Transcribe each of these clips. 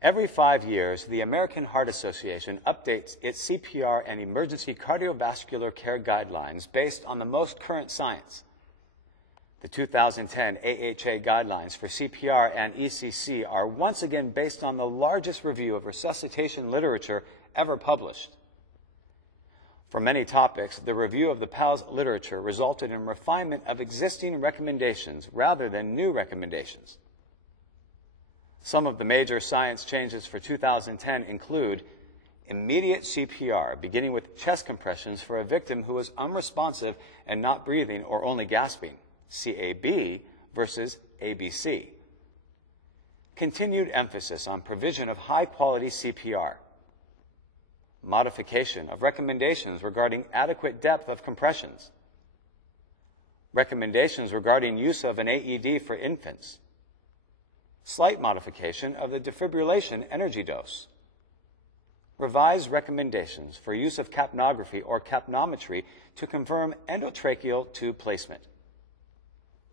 Every 5 years, the American Heart Association updates its CPR and emergency cardiovascular care guidelines based on the most current science. The 2010 AHA guidelines for CPR and ECC are once again based on the largest review of resuscitation literature ever published. For many topics, the review of the PALS literature resulted in refinement of existing recommendations rather than new recommendations. Some of the major science changes for 2010 include immediate CPR, beginning with chest compressions for a victim who is unresponsive and not breathing or only gasping, CAB versus ABC. Continued emphasis on provision of high-quality CPR. Modification of recommendations regarding adequate depth of compressions. Recommendations regarding use of an AED for infants. Slight modification of the defibrillation energy dose. Revised recommendations for use of capnography or capnometry to confirm endotracheal tube placement.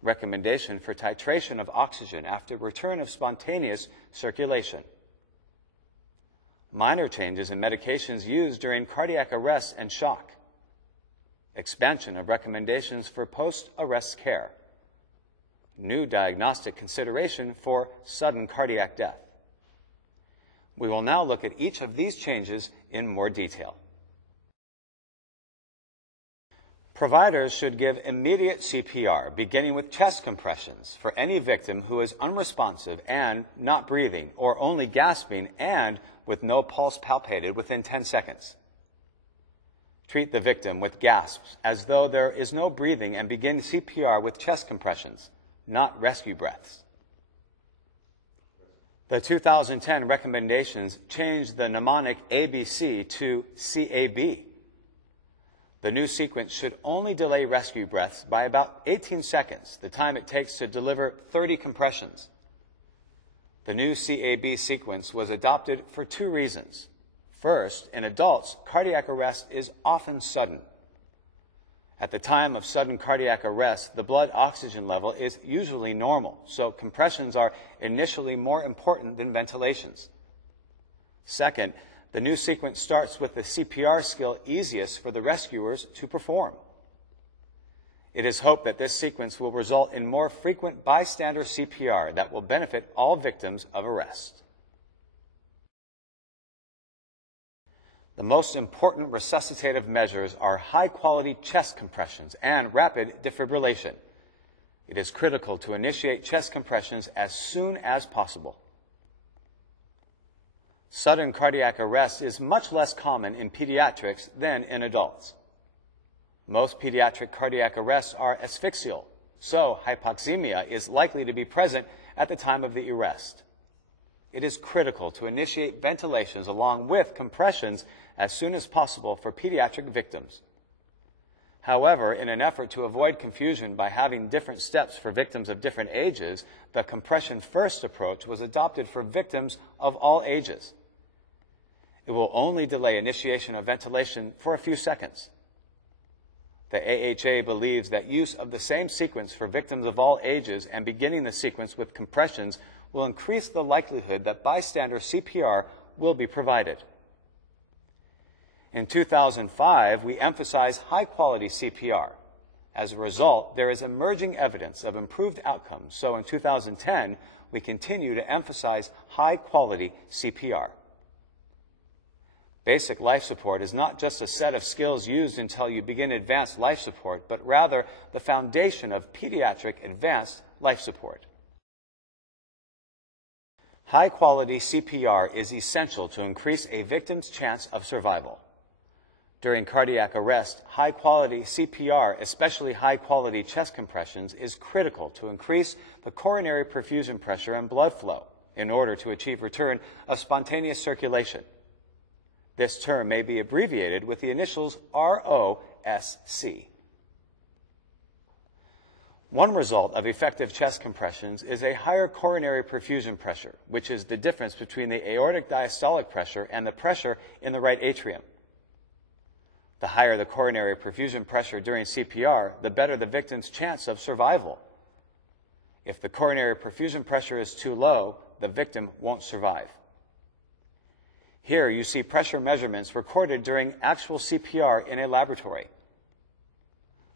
Recommendation for titration of oxygen after return of spontaneous circulation. Minor changes in medications used during cardiac arrest and shock. Expansion of recommendations for post-arrest care. New diagnostic consideration for sudden cardiac death. We will now look at each of these changes in more detail. Providers should give immediate CPR, beginning with chest compressions for any victim who is unresponsive and not breathing, or only gasping and with no pulse palpated within 10 seconds. Treat the victim with gasps as though there is no breathing and begin CPR with chest compressions, not rescue breaths. The 2010 recommendations changed the mnemonic ABC to CAB. The new sequence should only delay rescue breaths by about 18 seconds, the time it takes to deliver 30 compressions. The new CAB sequence was adopted for 2 reasons. First, in adults, cardiac arrest is often sudden. At the time of sudden cardiac arrest, the blood oxygen level is usually normal, so compressions are initially more important than ventilations. Second, the new sequence starts with the CPR skill easiest for the rescuers to perform. It is hoped that this sequence will result in more frequent bystander CPR that will benefit all victims of arrest. The most important resuscitative measures are high-quality chest compressions and rapid defibrillation. It is critical to initiate chest compressions as soon as possible. Sudden cardiac arrest is much less common in pediatrics than in adults. Most pediatric cardiac arrests are asphyxial, so hypoxemia is likely to be present at the time of the arrest. It is critical to initiate ventilations along with compressions as soon as possible for pediatric victims. However, in an effort to avoid confusion by having different steps for victims of different ages, the compression-first approach was adopted for victims of all ages. It will only delay initiation of ventilation for a few seconds. The AHA believes that use of the same sequence for victims of all ages and beginning the sequence with compressions will increase the likelihood that bystander CPR will be provided. In 2005, we emphasized high-quality CPR. As a result, there is emerging evidence of improved outcomes, so in 2010, we continue to emphasize high-quality CPR. Basic life support is not just a set of skills used until you begin advanced life support, but rather the foundation of pediatric advanced life support. High-quality CPR is essential to increase a victim's chance of survival. During cardiac arrest, high-quality CPR, especially high-quality chest compressions, is critical to increase the coronary perfusion pressure and blood flow in order to achieve return of spontaneous circulation. This term may be abbreviated with the initials ROSC. One result of effective chest compressions is a higher coronary perfusion pressure, which is the difference between the aortic diastolic pressure and the pressure in the right atrium. The higher the coronary perfusion pressure during CPR, the better the victim's chance of survival. If the coronary perfusion pressure is too low, the victim won't survive. Here you see pressure measurements recorded during actual CPR in a laboratory.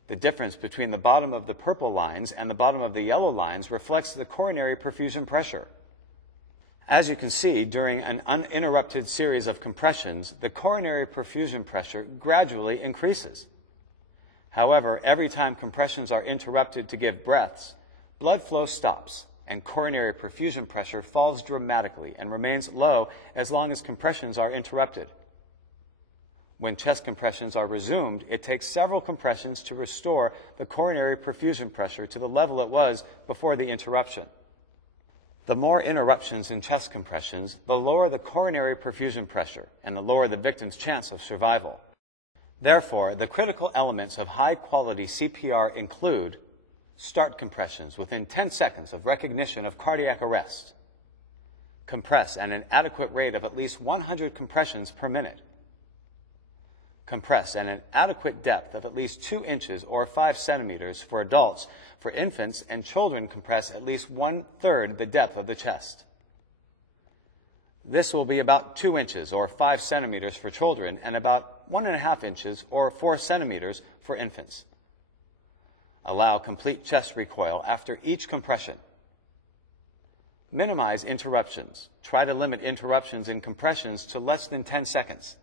The difference between the bottom of the purple lines and the bottom of the yellow lines reflects the coronary perfusion pressure. As you can see, during an uninterrupted series of compressions, the coronary perfusion pressure gradually increases. However, every time compressions are interrupted to give breaths, blood flow stops and coronary perfusion pressure falls dramatically and remains low as long as compressions are interrupted. When chest compressions are resumed, it takes several compressions to restore the coronary perfusion pressure to the level it was before the interruption. The more interruptions in chest compressions, the lower the coronary perfusion pressure and the lower the victim's chance of survival. Therefore, the critical elements of high-quality CPR include start compressions within 10 seconds of recognition of cardiac arrest. Compress at an adequate rate of at least 100 compressions per minute. Compress at an adequate depth of at least 2 inches or 5 centimeters for adults. For infants and children, compress at least 1/3 the depth of the chest. This will be about 2 inches or 5 centimeters for children and about 1.5 inches or 4 centimeters for infants. Allow complete chest recoil after each compression. Minimize interruptions. Try to limit interruptions in compressions to less than 10 seconds.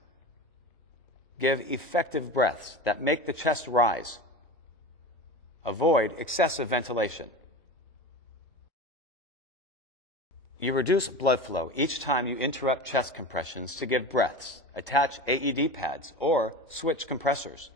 Give effective breaths that make the chest rise. Avoid excessive ventilation. You reduce blood flow each time you interrupt chest compressions to give breaths, attach AED pads, or switch compressors.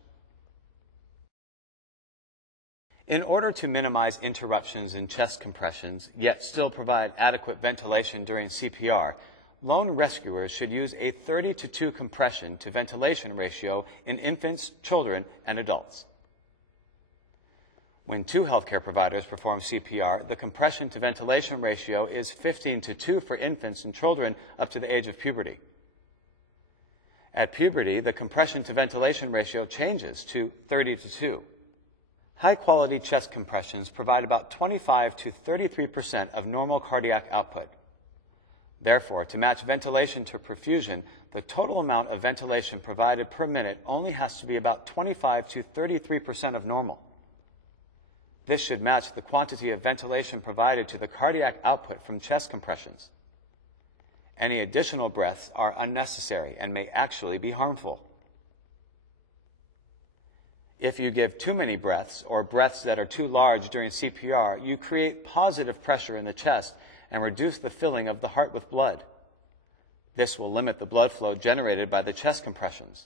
In order to minimize interruptions in chest compressions, yet still provide adequate ventilation during CPR, lone rescuers should use a 30-to-2 compression to ventilation ratio in infants, children, and adults. When 2 healthcare providers perform CPR, the compression to ventilation ratio is 15-to-2 for infants and children up to the age of puberty. At puberty, the compression to ventilation ratio changes to 30-to-2. High-quality chest compressions provide about 25 to 33% of normal cardiac output. Therefore, to match ventilation to perfusion, the total amount of ventilation provided per minute only has to be about 25 to 33% of normal. This should match the quantity of ventilation provided to the cardiac output from chest compressions. Any additional breaths are unnecessary and may actually be harmful. If you give too many breaths or breaths that are too large during CPR, you create positive pressure in the chest and reduce the filling of the heart with blood. This will limit the blood flow generated by the chest compressions.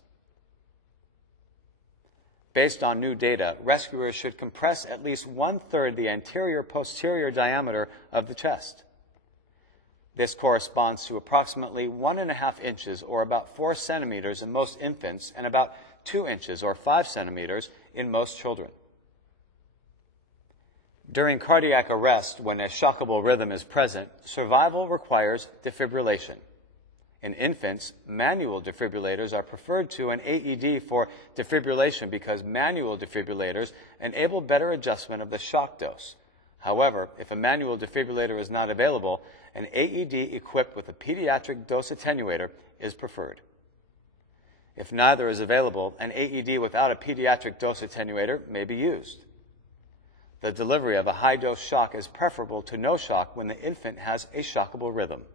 Based on new data, rescuers should compress at least 1/3 the anterior-posterior diameter of the chest. This corresponds to approximately 1.5 inches or about 4 centimeters in most infants and about 2 inches or 5 centimeters in most children. During cardiac arrest, when a shockable rhythm is present, survival requires defibrillation. In infants, manual defibrillators are preferred to an AED for defibrillation because manual defibrillators enable better adjustment of the shock dose. However, if a manual defibrillator is not available, an AED equipped with a pediatric dose attenuator is preferred. If neither is available, an AED without a pediatric dose attenuator may be used. The delivery of a high-dose shock is preferable to no shock when the infant has a shockable rhythm.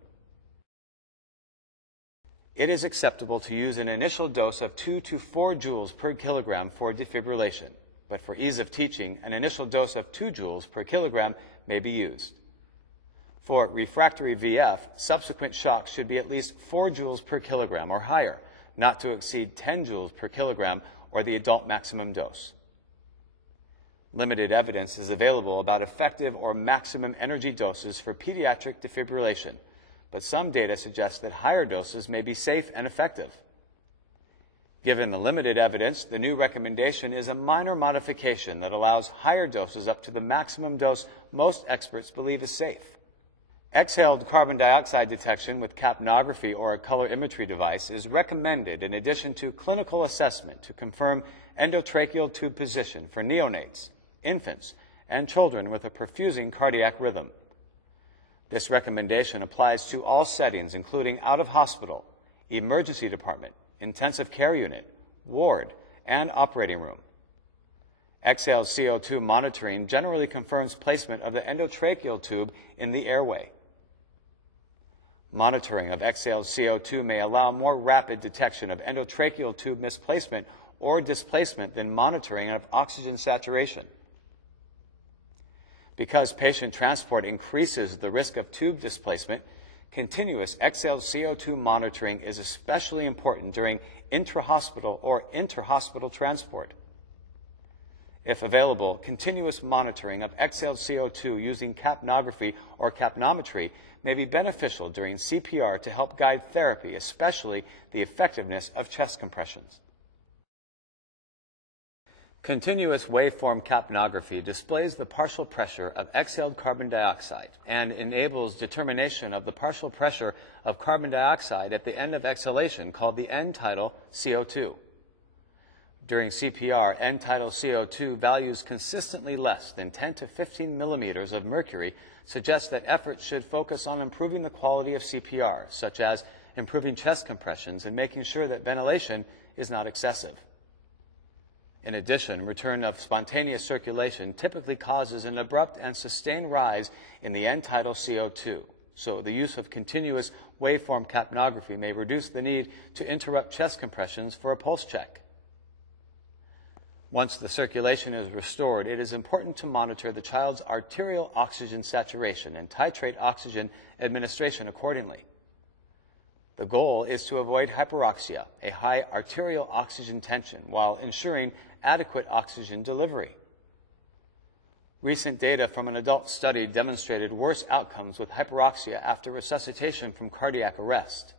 It is acceptable to use an initial dose of 2 to 4 joules per kilogram for defibrillation, but for ease of teaching, an initial dose of 2 joules per kilogram may be used. For refractory VF, subsequent shocks should be at least 4 joules per kilogram or higher, not to exceed 10 joules per kilogram or the adult maximum dose. Limited evidence is available about effective or maximum energy doses for pediatric defibrillation, but some data suggest that higher doses may be safe and effective. Given the limited evidence, the new recommendation is a minor modification that allows higher doses up to the maximum dose most experts believe is safe. Exhaled carbon dioxide detection with capnography or a colorimetry device is recommended in addition to clinical assessment to confirm endotracheal tube position for neonates, infants, and children with a perfusing cardiac rhythm. This recommendation applies to all settings, including out of hospital, emergency department, intensive care unit, ward, and operating room. Exhaled CO2 monitoring generally confirms placement of the endotracheal tube in the airway. Monitoring of exhaled CO2 may allow more rapid detection of endotracheal tube misplacement or displacement than monitoring of oxygen saturation. Because patient transport increases the risk of tube displacement, continuous exhaled CO2 monitoring is especially important during intrahospital or interhospital transport. If available, continuous monitoring of exhaled CO2 using capnography or capnometry may be beneficial during CPR to help guide therapy, especially the effectiveness of chest compressions. Continuous waveform capnography displays the partial pressure of exhaled carbon dioxide and enables determination of the partial pressure of carbon dioxide at the end of exhalation, called the end tidal CO2. During CPR, end tidal CO2 values consistently less than 10 to 15 millimeters of mercury suggest that efforts should focus on improving the quality of CPR, such as improving chest compressions and making sure that ventilation is not excessive. In addition, return of spontaneous circulation typically causes an abrupt and sustained rise in the end tidal CO2, so the use of continuous waveform capnography may reduce the need to interrupt chest compressions for a pulse check. Once the circulation is restored, it is important to monitor the child's arterial oxygen saturation and titrate oxygen administration accordingly. The goal is to avoid hyperoxia, a high arterial oxygen tension, while ensuring adequate oxygen delivery. Recent data from an adult study demonstrated worse outcomes with hyperoxia after resuscitation from cardiac arrest.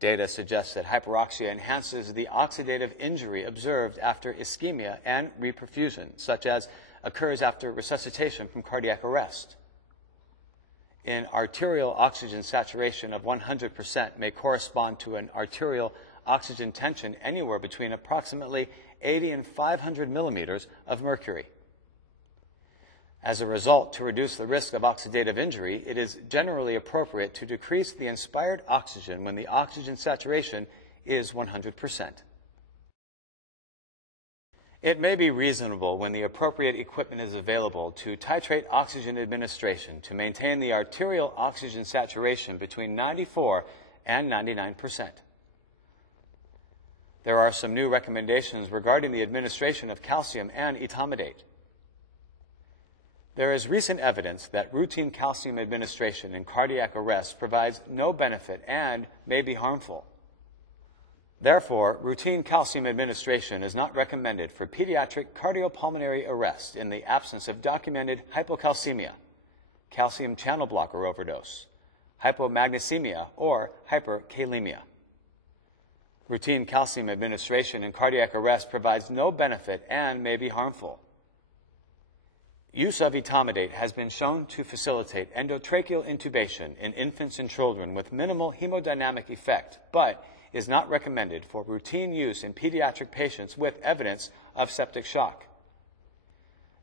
Data suggests that hyperoxia enhances the oxidative injury observed after ischemia and reperfusion, such as occurs after resuscitation from cardiac arrest. In arterial oxygen saturation of 100% may correspond to an arterial oxygen tension anywhere between approximately 80 and 500 millimeters of mercury. As a result, to reduce the risk of oxidative injury, it is generally appropriate to decrease the inspired oxygen when the oxygen saturation is 100%. It may be reasonable, when the appropriate equipment is available, to titrate oxygen administration to maintain the arterial oxygen saturation between 94 and 99%. There are some new recommendations regarding the administration of calcium and etomidate. There is recent evidence that routine calcium administration in cardiac arrest provides no benefit and may be harmful. Therefore, routine calcium administration is not recommended for pediatric cardiopulmonary arrest in the absence of documented hypocalcemia, calcium channel blocker overdose, hypomagnesemia, or hyperkalemia. Routine calcium administration in cardiac arrest provides no benefit and may be harmful. Use of etomidate has been shown to facilitate endotracheal intubation in infants and children with minimal hemodynamic effect, but is not recommended for routine use in pediatric patients with evidence of septic shock.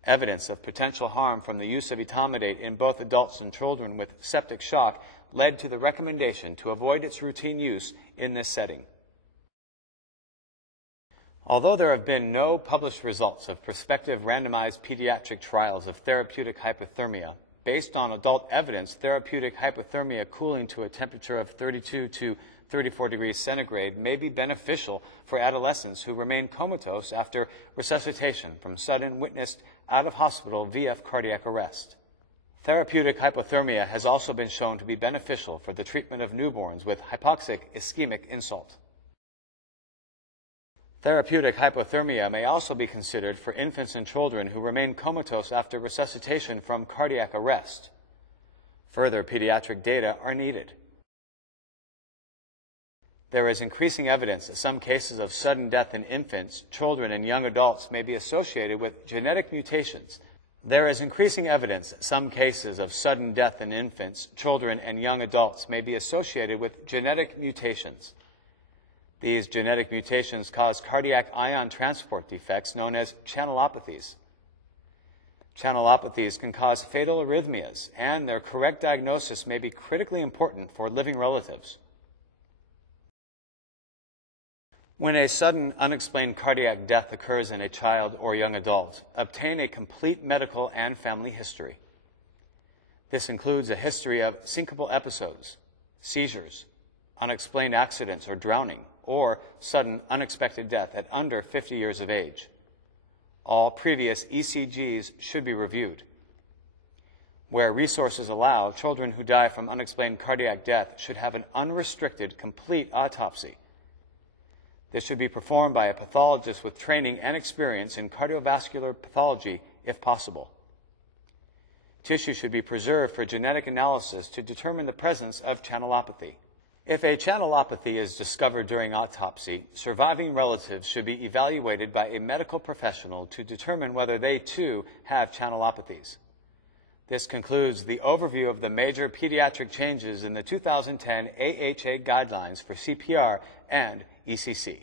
Evidence of potential harm from the use of etomidate in both adults and children with septic shock led to the recommendation to avoid its routine use in this setting. Although there have been no published results of prospective randomized pediatric trials of therapeutic hypothermia, based on adult evidence, therapeutic hypothermia cooling to a temperature of 32 to 34 degrees centigrade may be beneficial for adolescents who remain comatose after resuscitation from sudden witnessed out-of-hospital VF cardiac arrest. Therapeutic hypothermia has also been shown to be beneficial for the treatment of newborns with hypoxic ischemic insult. Therapeutic hypothermia may also be considered for infants and children who remain comatose after resuscitation from cardiac arrest. Further pediatric data are needed. There is increasing evidence that some cases of sudden death in infants, children, and young adults may be associated with genetic mutations. There is increasing evidence that some cases of sudden death in infants, children, and young adults may be associated with genetic mutations. These genetic mutations cause cardiac ion transport defects known as channelopathies. Channelopathies can cause fatal arrhythmias, and their correct diagnosis may be critically important for living relatives. When a sudden unexplained cardiac death occurs in a child or young adult, obtain a complete medical and family history. This includes a history of syncopal episodes, seizures, unexplained accidents or drowning, or sudden unexpected death at under 50 years of age. All previous ECGs should be reviewed. Where resources allow, children who die from unexplained cardiac death should have an unrestricted, complete autopsy. This should be performed by a pathologist with training and experience in cardiovascular pathology, if possible. Tissue should be preserved for genetic analysis to determine the presence of channelopathy. If a channelopathy is discovered during autopsy, surviving relatives should be evaluated by a medical professional to determine whether they too have channelopathies. This concludes the overview of the major pediatric changes in the 2010 AHA guidelines for CPR and ECC.